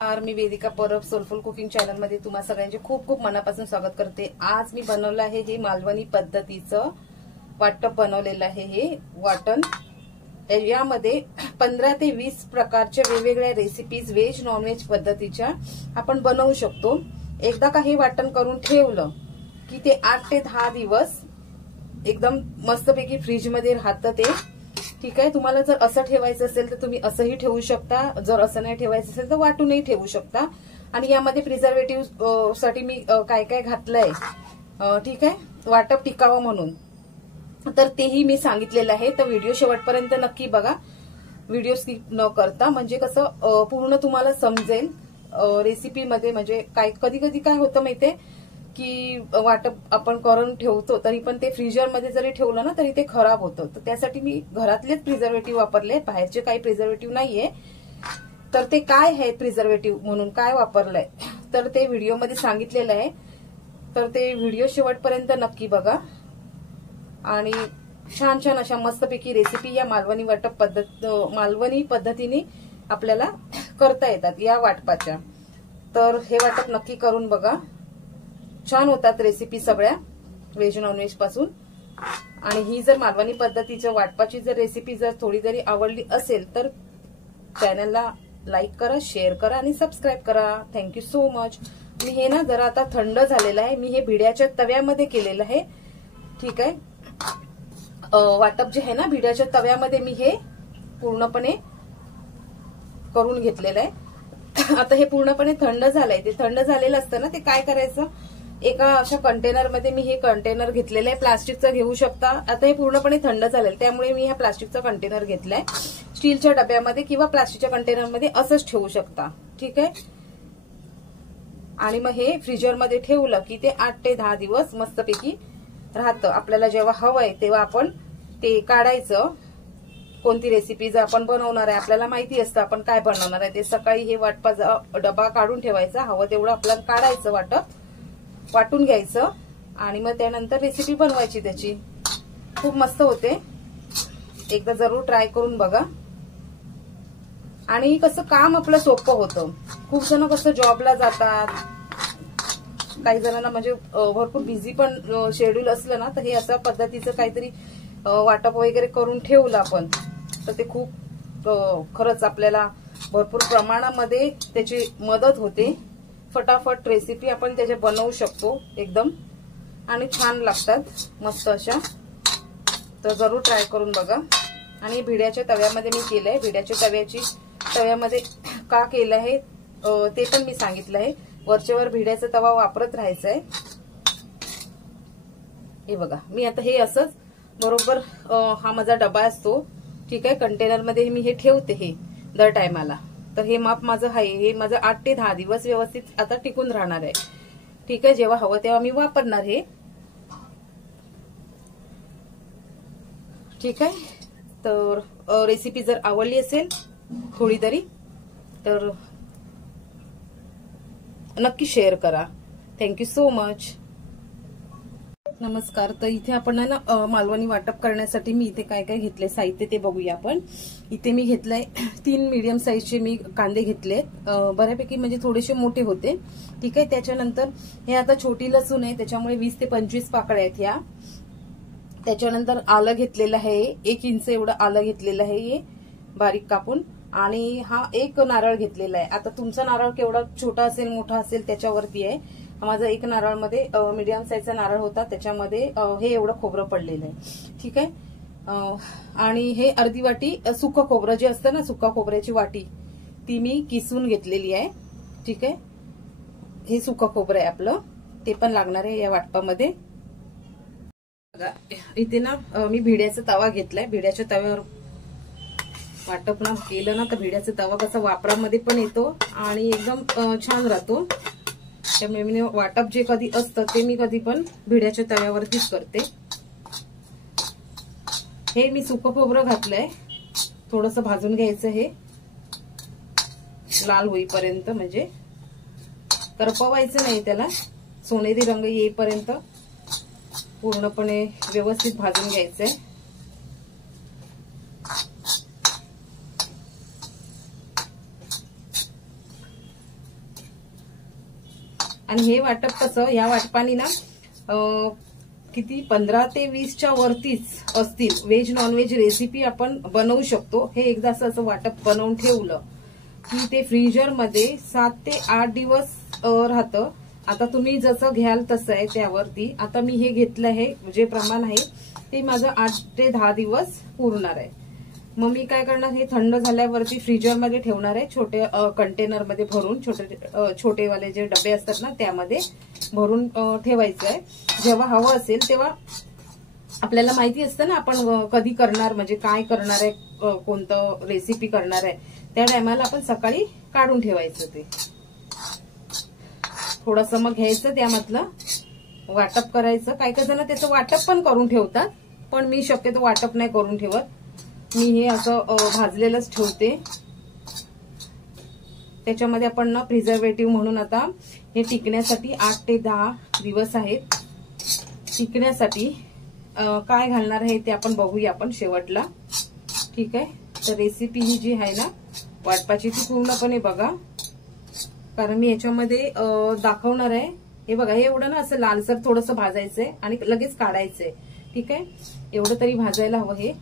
मी Vedika Parab soulful cooking channel मध्ये तुम्हा सगळ्यांचे खूप खूप मनापासून स्वागत करते। आज मी बनवलं आहे हे मालवणी पद्धतीचं वाटप बनवलेलं आहे। हे वाटण यामध्ये 15 ते 20 प्रकारच्या वेगवेगळ्या रेसिपीज व्हेज नॉन व्हेज पद्धतीच्या आपण बनवू शकतो। एकदा का हे वाटण करून ठेवलं की ते 8 ते 10 दिवस एकदम मस्तपैकी फ्रीज मध्ये राहतं ते। ठीक आहे, तुम्हाला जर असं ठेवायचं असेल तर तुम्ही असंही ठेवू शकता, जर असं नाही ठेवायचं असेल तर वाटूनही ठेवू शकता। आणि यामध्ये प्रिझर्वेटिव्ह साठी मी काय काय घातलंय, ठीक आहे, वाटप टिकावं म्हणून, तर तेही मी सांगितलेलं आहे। तर व्हिडिओ शेवटपर्यंत नक्की बघा, व्हिडिओ स्किप न करता, म्हणजे कसं पूर्ण तुम्हाला समजेल रेसिपी मध्ये। म्हणजे काय कधी कधी काय होतं माहितीये की वाटप आपण करून ठेवतो तरी पण ते फ्रीजर मध्ये जरी ठेवलं ना तरी ते खराब होतं। तर त्यासाठी मी घरातलेच प्रिझर्वेटिव्ह वापरले, बाहेरचे काही प्रिझर्वेटिव्ह नाहीये। तर ते काय आहे प्रिझर्वेटिव्ह म्हणून काय वापरलंय तर ते व्हिडिओ मध्ये सांगितलेलं आहे। तर ते व्हिडिओ शेवटपर्यंत नक्की बघा आणि छान छान अशा मस्तपैकी रेसिपी या मालवणी पद्धतीने आपल्याला करता येतात या वाटपाच्या। तर हे वाटप नक्की करून बघा, छान होतात रेसिपी सगळ्या व्हेज नॉन व्हेज पासून। आणि ही जर मालवणी पद्धतीच्या वाटपाची जर रेसिपी जर थोडी जरी आवडली असेल तर चॅनलला लाईक करा, शेअर करा आणि सबस्क्राईब करा। Thank you so much. मी हे ना जरा आता थंड झालेलं आहे, मी हे भिड्याच्या तव्यामध्ये केलेलं आहे। ठीक आहे, वाटप जे आहे ना भिड्याच्या तव्यामध्ये मी हे पूर्णपणे करून घेतलेलं आहे। आता हे पूर्णपणे थंड झालंय, ते थंड झालेलं असतं ना, ते काय करायचं, एका अशा कंटेनरमध्ये मी हे कंटेनर घेतलेलं आहे, प्लास्टिकचं घेऊ शकता। आता हे पूर्णपणे थंड झालेलं, त्यामुळे मी हा प्लास्टिकचा कंटेनर घेतलाय। स्टीलच्या डब्यामध्ये किंवा प्लास्टिकच्या कंटेनरमध्ये असंच ठेवू शकता। ठीक आहे, आणि मग हे फ्रीजरमध्ये ठेवलं की ते 8 ते 10 दिवस मस्तपैकी राहतं। आपल्याला जेव्हा हवंय तेव्हा आपण ते काढायचं। कोणती रेसिपी जर आपण बनवणार आहे, आपल्याला माहिती असतं आपण काय बनवणार आहे, ते सकाळी हे वाटपाचा डबा काढून ठेवायचा, हवं तेवढं आपल्याला काढायचं, वाटून घ्यायचं आणि मग त्यानंतर रेसिपी बनवायची त्याची। खूप मस्त होते, एकदा जरूर ट्राय करून बघा। आणि कसं काम आपलं सोपं होतं। खूप जण कसं जॉबला जातात, काही जणांना म्हणजे भरपूर बिझी पण शेड्यूल असलं ना, तर हे अशा पद्धतीचं काहीतरी वाटप वगैरे करून ठेवलं आपण तर ते खूप खरंच आपल्याला भरपूर प्रमाणामध्ये त्याची मदत होते। फटाफट रेसिपी आपण त्याच्या बनवू शकतो एकदम, आणि छान लागतात मस्त अशा। तर जरूर ट्राय करून बघा। आणि भिड्याच्या तव्यामध्ये मी केलंय, भिड्याच्या तव्यामध्ये का केलं आहे ते पण मी सांगितलं आहे। वरचेवर भिड्याचा तवा वापरत राहायचा आहे। हे बघा, मी आता हे असंच बरोबर हा माझा डबा असतो, ठीक आहे, कंटेनरमध्ये मी हे ठेवते हे दर टायमाला। तर हे माप माझं आहे, हे माझं 8 ते 10 दिवस व्यवस्थित आता टिकून राहणार आहे। ठीक आहे, जेव्हा हवं तेव्हा मी वापरणार हे। ठीक आहे, तर रेसिपी जर आवडली असेल थोडी तरी तर नक्की शेअर करा। Thank you so much. नमस्कार। तर इथे आपण ना मालवणी वाटप करण्यासाठी मी इथे काय काय घेतले साहित्य ते बघूया आपण। इथे मी घेतलंय 3 मीडियम साईजचे मी कांदे घेतले, बऱ्यापैकी म्हणजे थोडेसे मोठे होते। ठीक आहे, त्याच्यानंतर हे आता छोटी लसूण आहे त्याच्यामुळे 20 ते 25 पाकळ्या आहेत ह्या। त्याच्यानंतर आलं घेतलेलं आहे, 1 इंच एवढं आलं घेतलेलं आहे हे बारीक कापून। आणि हा 1 नारळ घेतलेला आहे। आता तुमचा नारळ केवढा छोटा असेल मोठा असेल त्याच्यावरती आहे। माझा 1 नारळमध्ये मीडियम साईजचा नारळ होता, त्याच्यामध्ये हे एवढं खोबरं पडलेलं आहे। ठीक आहे, आणि हे अर्धी वाटी सुकं खोबरं जे असतं ना, सुका खोबऱ्याची वाटी, ती मी किसून घेतलेली आहे। ठीक आहे, हे सुकं खोबरं आहे आपलं, ते पण लागणार आहे या वाटपामध्ये। इथे ना मी भिड्याचा तवा घेतलाय, भिड्याच्या तव्यावर वाटप ना केलं ना तर भिड्याचा तवा कसा वापरामध्ये पण येतो आणि एकदम छान राहतो। त्यामुळे मी वाटप जे कधी असतं ते मी कधी पण भिड्याच्या तव्यावरतीच करते। हे मी सुकं खोबरं घातलंय, थोडंसं भाजून घ्यायचं हे लाल होईपर्यंत, म्हणजे करपवायचं नाही त्याला, सोनेरी रंग येईपर्यंत पूर्णपणे व्यवस्थित भाजून घ्यायचंय। आणि हे वाटप कसं, या वाटपानी ना किती 15 ते 20च्या वरतीच असतील व्हेज नॉनव्हेज रेसिपी आपण बनवू शकतो। हे एकदा असं वाटप बनवून ठेवलं की ते फ्रीजर मध्ये 7 ते 8 दिवस राहतं। आता तुम्ही जसं घ्याल तसं आहे त्यावरती। आता मी हे घेतलं आहे, जे प्रमाण आहे ते माझं 8 ते 10 दिवस पुरणार आहे। मग मी काय करणार, हे थंड झाल्यावरती फ्रीजर मध्ये ठेवणार आहे, छोटे कंटेनर मध्ये भरून, छोटेवाले जे डबे असतात ना त्यामध्ये भरून ठेवायचं आहे। जेव्हा हवं असेल तेव्हा, आपल्याला माहिती असतं ना आपण कधी करणार, म्हणजे काय करणार आहे, कोणतं रेसिपी करणार आहे, त्या टायमाला आपण सकाळी काढून ठेवायचं। ते थोडंसं मग घ्यायचं, त्यामधलं वाटप करायचं। काही काही जण त्याचं वाटप पण करून ठेवतात, पण मी शक्यतो वाटप नाही करून ठेवत। मी हे असं भाजलेलंच ठेवते। त्याच्यामध्ये आपण ना प्रिझर्वेटिव्ह म्हणून आता हे टिकण्यासाठी 8 ते 10 दिवस आहेत। टिकण्यासाठी काय घालणार आहे ते आपण बघूया आपण शेवटला, ठीक आहे। तर रेसिपी ही जी आहे ना वाटपाची ती पूर्णपणे बघा, कारण मी याच्यामध्ये दाखवणार आहे। हे बघा, हे एवढं ना असं लालसर थोडंसं भाजायचंय आणि लगेच काढायचंय, ठीक आहे। एवढं तरी भाजायला हवं हे।